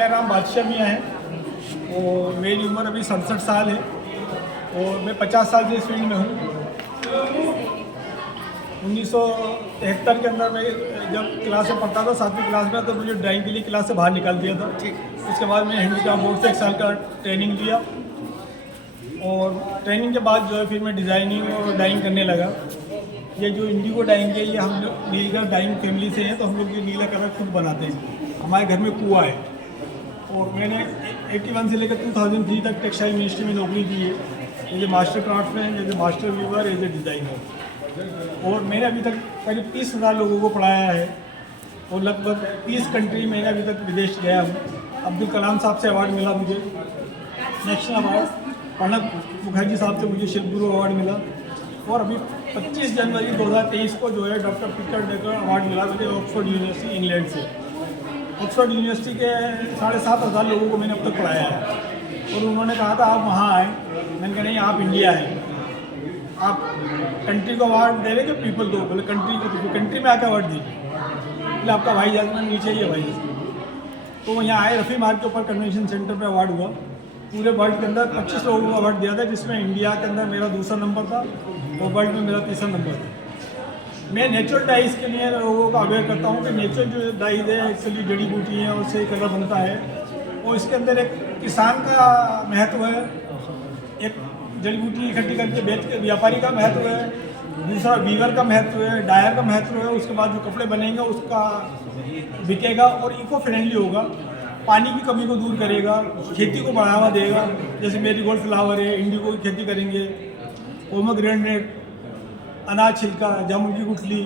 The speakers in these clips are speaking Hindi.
मेरा नाम बादशाह मियाँ है और मेरी उम्र अभी 67 साल है और मैं 50 साल से इस फील्ड में हूँ। 1973 के अंदर मैं जब क्लास में पढ़ता था 7वीं क्लास में, तो मुझे ड्राइंग के लिए क्लास से बाहर निकाल दिया था। उसके बाद मैंने हैंडीक्राफ्ट बोर्ड से 1 साल का ट्रेनिंग लिया और ट्रेनिंग के बाद जो है फिर मैं डिज़ाइनिंग और डाइंग करने लगा। ये जो इंडिगो डाइंग है, ये हम लोग नीला डाइंग फैमिली से हैं, तो हम लोग ये नीला कलर खुद बनाते हैं। हमारे घर में कुआं है और मैंने 81 से लेकर 2003 तक टेक्सटाइल मिनिस्ट्री में नौकरी की है, as a master craftsman, as a master weaver, as a designer. और मैंने अभी तक करीब 30,000 लोगों को पढ़ाया है और लगभग 30 कंट्री मैंने अभी तक विदेश गया हूँ। अब्दुल कलाम साहब से अवार्ड मिला मुझे, नेशनल अवार्ड। प्रणब मुखर्जी साहब से मुझे शिल्प गुरु अवार्ड मिला और अभी 25 जनवरी 2023 को जो है डॉक्टर पीटर डेकर अवार्ड मिला मुझे ऑक्सफोर्ड यूनिवर्सिटी इंग्लैंड से। ऑक्सफोर्ड यूनिवर्सिटी के 7,500 लोगों को मैंने अब तक पढ़ाया है और उन्होंने कहा था आप वहाँ आए। मैंने कहा नहीं, आप इंडिया आए, आप कंट्री को अवार्ड दे रहे कि पीपल को? बोले कंट्री को, कंट्री में आकर अवार्ड दीजिए। बोले आपका भाई जासमान नीचे ही है भाई। तो वो यहाँ आए, रफ़ी मार्ग के ऊपर कन्वेंशन सेंटर पर अवार्ड हुआ। पूरे वर्ल्ड के अंदर 25 लोगों को अवार्ड दिया था, जिसमें इंडिया के अंदर मेरा दूसरा नंबर था और वर्ल्ड में मेरा तीसरा नंबर था। मैं नेचुरल डाइज के लिए लोगों को अवेयर करता हूँ कि नेचुरल जो डाइज है एक्चुअली जड़ी बूटी है, उससे कलर बनता है और इसके अंदर एक किसान का महत्व है, एक जड़ी बूटी इकट्ठी करके बेच के व्यापारी का महत्व है, दूसरा वीवर का महत्व है, डायर का महत्व है। उसके बाद जो कपड़े बनेंगे उसका बिकेगा और इको फ्रेंडली होगा, पानी की कमी को दूर करेगा, खेती को बढ़ावा देगा। जैसे मेरीगोल्ड फ्लावर है, इंडिगो की खेती करेंगे, पोमोग्रेनेट, अनाज छिलका, जामुन की गुठली,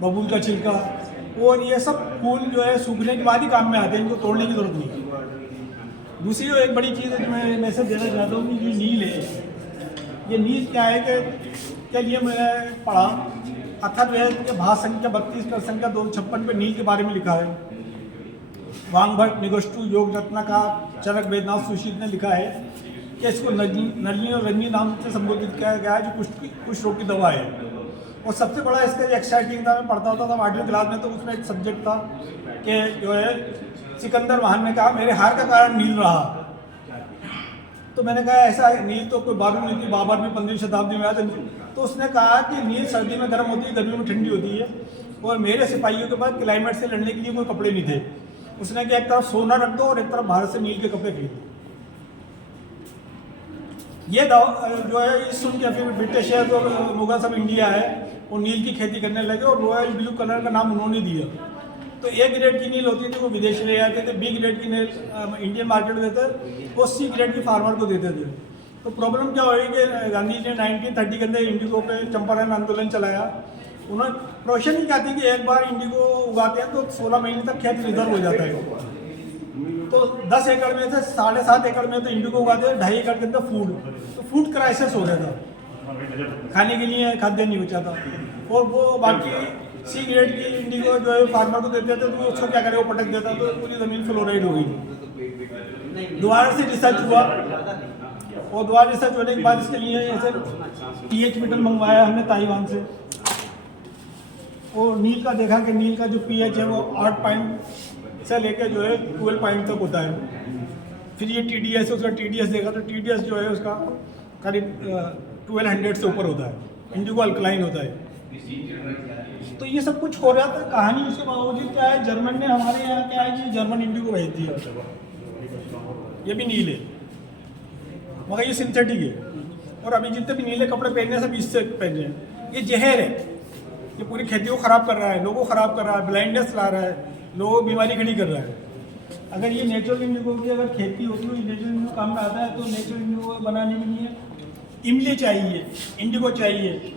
बबूल का छिलका, और ये सब फूल जो है सूखने के बाद ही काम में आते हैं, इनको तोड़ने की जरूरत नहीं। दूसरी एक बड़ी चीज़ है जो मैं मैसेज देना चाहता हूँ कि ये नील है, ये नील क्या है कि लिए मैंने पढ़ा अथर्ववेद के भाष संख्या 32 पर संख्या 256 पे नील के बारे में लिखा है। वांगभट्ट, निगोष्टु, योग रत्नाकर, चरक वेदनाथ सुशील ने लिखा है कि इसको नलिनी और रंजी नाम से संबोधित किया गया है, जो कुष्ठ रोग की दवा है। और सबसे बड़ा इसका जो एक्साइटिंग था, मैं पढ़ता होता था 8वीं क्लास में, तो उसमें एक सब्जेक्ट था कि जो है सिकंदर महान ने कहा मेरे हार का कारण नील रहा। तो मैंने कहा ऐसा नील तो कोई बारूद नहीं थी, बाबर भी 15वीं शताब्दी में आया था। तो उसने कहा कि नील सर्दी में गर्म होती है, गर्मी में ठंडी होती है, और मेरे सिपाहियों के पास क्लाइमेट से लड़ने के लिए कोई कपड़े नहीं थे। उसने कहा एक तरफ सोना रख दो और एक तरफ भारत से नील के कपड़े खरीदो। ये जो है इस सुन के फिर ब्रिटिश है जो मुगल सब इंडिया है वो नील की खेती करने लगे और रॉयल ब्लू कलर का नाम उन्होंने दिया। तो ए ग्रेड की नील होती थी वो विदेश ले जाते थे, बी ग्रेड की नील इंडियन मार्केट में देते और सी ग्रेड की फार्मर को देते थे। तो प्रॉब्लम क्या हुई कि गांधी जी ने 1930 के अंदर इंडिगो पे चंपारण आंदोलन चलाया। उन्होंने प्रोशन ही क्या थी कि एक बार इंडिगो उगाते हैं तो 16 महीने तक खेत रिजर्व हो जाता है। तो 10 एकड़ में से 7.5 एकड़ में तो इंडिगो उगाते हैं, 2.5 एकड़ के अंदर फूड। तो फूड क्राइसिस हो गया था, खाने के लिए खाद्य नहीं बचा था। और वो बाकी सी ग्रेड की इंडिगो जो है फार्मर को देते थे, तो उसको क्या करे, वो पटक देता, तो पूरी ज़मीन फ्लोराइड हो गई। दोबारा से रिसर्च हुआ और दोबारा रिसर्च होने के बाद इसके लिए ऐसे पीएच मीटर मंगवाया हमने ताइवान से। और नील का देखा कि नील का जो पीएच है वो 8 पॉइंट से लेके जो है 12 पॉइंट तक होता है। फिर ये TDS, उसका TDS देखा तो TDS जो है उसका करीब 1200 से ऊपर होता है, इंडिगो अल्कलाइन होता है। तो ये सब कुछ हो रहा था कहानी। उसके बावजूद क्या है, जर्मन ने हमारे यहाँ क्या है कि जर्मन इंडिगो भेज दिया, ये भी नील है मगर ये सिंथेटिक है। और अभी जितने भी नीले कपड़े पहने सब इससे पहने हैं। ये जहर है, ये पूरी खेती को ख़राब कर रहा है, लोगों को ख़राब कर रहा है, ब्लाइंडनेस ला रहा है, लोगों को बीमारी खड़ी कर रहा है। अगर ये नेचुरल इंडिगो की अगर खेती होती है, नेचुरल इंडिगो काम में आता है, तो नेचुरल इंडिगो बनाने के लिए इमली चाहिए, इंडिगो चाहिए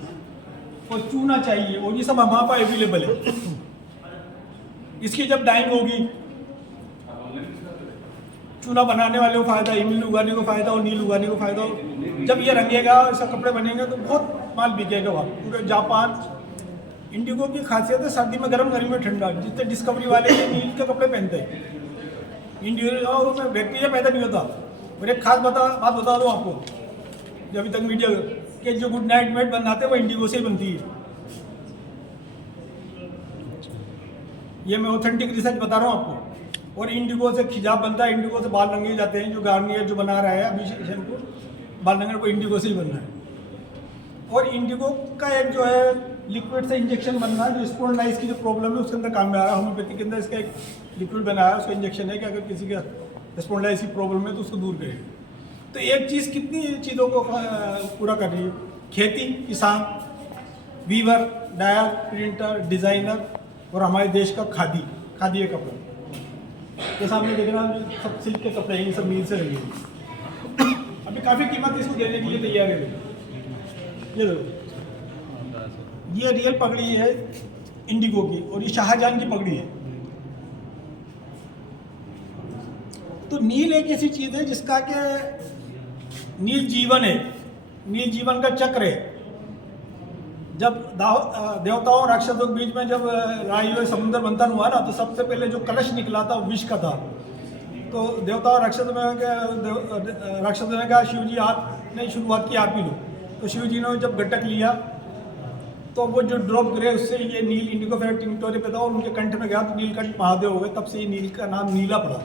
और चूना चाहिए, और ये सब हमारे पास अवेलेबल है। इसकी जब डाइंग होगी, चूना बनाने वाले को फ़ायदा, इमली उगाने को फ़ायदा और नील उगाने को फ़ायदा। जब ये रंगेगा, इसका कपड़े बनेंगे तो बहुत माल बिकेगा वहाँ पूरे जापान। इंडिगो की खासियत है सर्दी में गर्म, गर्मी में ठंडा। जितने डिस्कवरी वाले नील के कपड़े पहनते हैं, इंडिगो में बैक्टीरिया पैदा नहीं होता। और एक खास बात बता दूँ आपको, जो अभी तक मीडिया के जो गुड नाइट मेट बनाते हैं वो इंडिगो से ही बनती है। ये मैं ऑथेंटिक रिसर्च बता रहा हूँ आपको। और इंडिगो से खिजाब बनता है, इंडिगो से बाल रंगे जाते हैं। जो गार्नियर जो बना रहा है अभी शैम्पू, बाल रंगने को इंडिगो से ही बनना है। और इंडिगो का एक जो है लिक्विड से इंजेक्शन बनना है, जो स्पॉन्डिलाइटिस की जो प्रॉब्लम है उसके अंदर काम में आ रहा है। होम्योपैथी के अंदर इसका एक लिक्विड बनाया है, उसका इंजेक्शन है कि अगर किसी का स्पॉन्डिलाइटिस की प्रॉब्लम है तो उसको दूर करेगा। तो एक चीज़ कितनी चीज़ों को पूरा कर रही है, खेती, किसान, वीवर, डायर, प्रिंटर, डिज़ाइनर और हमारे देश का खादी के कपड़े। जैसा आपने देखना सब सिल्क के कपड़े हैं, ये सब मील से लगे हैं। अभी काफ़ी कीमत इसको देने के लिए तैयार है। ये देखो, ये रियल पगड़ी है इंडिगो की और ये शाहजहां की पगड़ी है। तो नील एक ऐसी चीज़ है जिसका कि नील जीवन है, नील जीवन का चक्र है। जब देवताओं और राक्षसों के बीच में जब लड़ाई हुई, समुद्र मंथन हुआ ना, तो सबसे पहले जो कलश निकला था वो विष का था। तो देवता और राक्षसों ने कहा शिव जी आपने शुरुआत की, आप ही लो। तो शिव जी ने जब घटक लिया तो वो जो ड्रॉप गिरे उससे ये नील इंडिगो फेरा टिंक्टोरे पे था और उनके कंठ में गया तो नीलकंठ महादेव हो गए। तब से ये नील का नाम नीला पड़ा,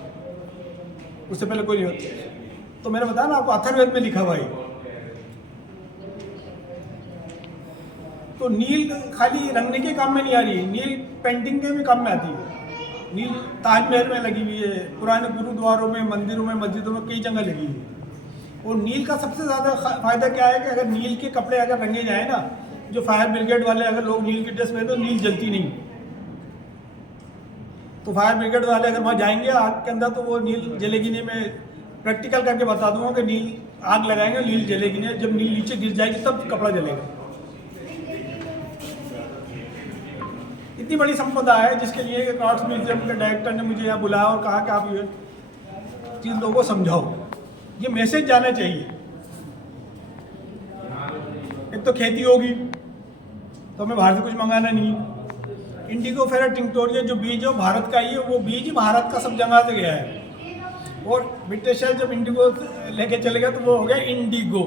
उससे पहले कोई नहीं होता। तो मैंने बताया ना आपको, अथर्ववेद में लिखा हुआ है। तो नील खाली रंगने के काम में नहीं आ रही है, नील पेंटिंग के भी काम में आती है। नील ताजमहल में लगी हुई है, पुराने गुरुद्वारों में, मंदिरों में, मस्जिदों में कई जगह लगी हुई है। और नील का सबसे ज़्यादा फायदा क्या है कि अगर नील के कपड़े अगर रंगे जाए ना, जो फायर ब्रिगेड वाले अगर लोग नील की ड्रेस पहने तो नील जलती नहीं। तो फायर ब्रिगेड वाले अगर वहाँ जाएंगे आग के अंदर तो वो नील जलेगी नहीं। मैं प्रैक्टिकल करके बता दूंगा कि नील आग लगाएंगे नील जलेगी नहीं, जब नील नीचे गिर जाएगी तब कपड़ा जलेगा। इतनी बड़ी संपदा है जिसके लिए एक आर्ट्स म्यूजियम के डायरेक्टर ने मुझे यहाँ बुलाया और कहा कि आप ये चीज़ लोगों को समझाओ, ये मैसेज जाना चाहिए। एक तो खेती होगी तो हमें बाहर से कुछ मंगाना नहीं। इंडिगो फेरा टिंक्टोरिया जो बीज है भारत का ही है, वो बीज भारत का सब जगह से गया है। और ब्रिटिशर जब इंडिगो लेके चले गए तो वो हो गया इंडिगो।